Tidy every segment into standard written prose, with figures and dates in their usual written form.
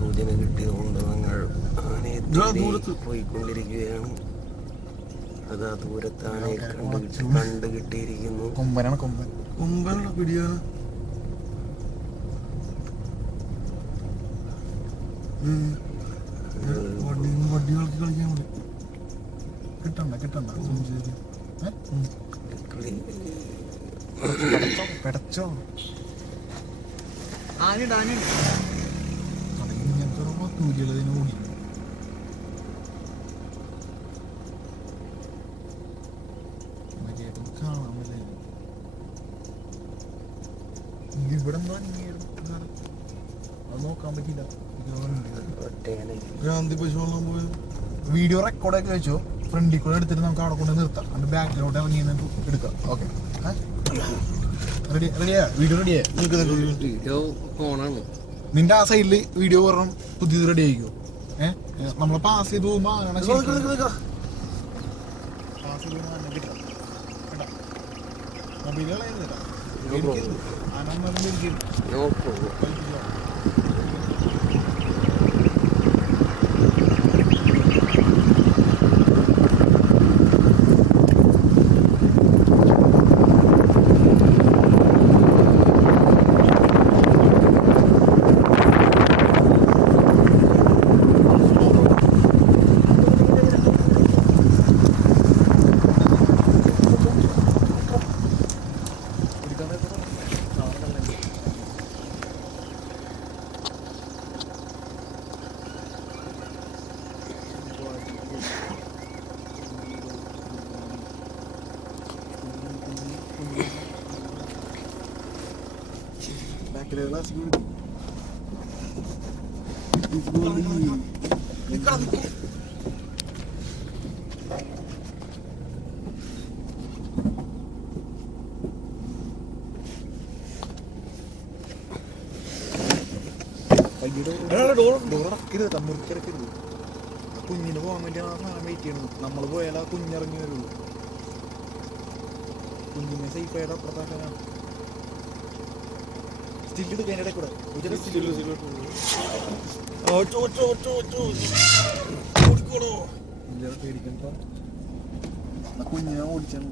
സൂചന കിട്ടിയതുകൊണ്ട് ഞങ്ങൾ ആനയെ പോയിക്കൊണ്ടിരിക്കുകയാണ്. അതാ ദൂരത്ത് ആനയെ കണ്ടു കിട്ടിയിരിക്കുന്നു. കൊമ്പനാണ് പിടിയാണ്. വടികൾക്ക് കളിക്കാൻ മതി. കിട്ടണ്ട പെടച്ചോ തൂരിയതിനെ ഓടി. കാണാൻ പറ്റില്ല. ഇവിടെ അത് നോക്കാൻ പറ്റില്ല. ഗാന്ധി പശുവെല്ലാം പോയി വീഡിയോ റെക്കോർഡൊക്കെ വെച്ചോ. ഫ്രണ്ടിൽ കൂടെ എടുത്തിട്ട് നമുക്ക് അവിടെ കൊണ്ട് നിർത്താം. അതിന്റെ ബാക്കിലോട്ട് ഇറങ്ങി എടുക്കാം. ഓക്കെ, റെഡിയാ? വീഡിയോ റെഡിയാ? നിന്റെ ആ സൈഡില് വീഡിയോ പറഞ്ഞ പുതിയത് റെഡി ആയിക്കോ. നമ്മളെ പാസ് ചെയ്ത് പോകുമ്പോ മുറിക്കിടക്കരുത്. കുഞ്ഞിന് പോകാൻ വേണ്ടി ആ സാധനം വെയിറ്റ് ചെയ്യണം. നമ്മൾ പോയാൽ ആ കുഞ്ഞിറങ്ങി വരുള്ളൂ. കുഞ്ഞിനെ സേഫായിട്ട് അപ്പുറത്താക്കാനാണ്. സ്റ്റിൽ എടുക്കാൻ ഇടയിൽ കൂടെ പേടിക്കണ്ട. കുഞ്ഞിനെ ഓടിച്ചാണ്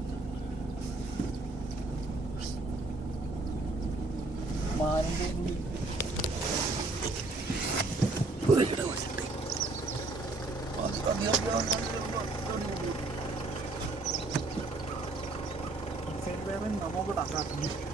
മാനം. നമുക്ക്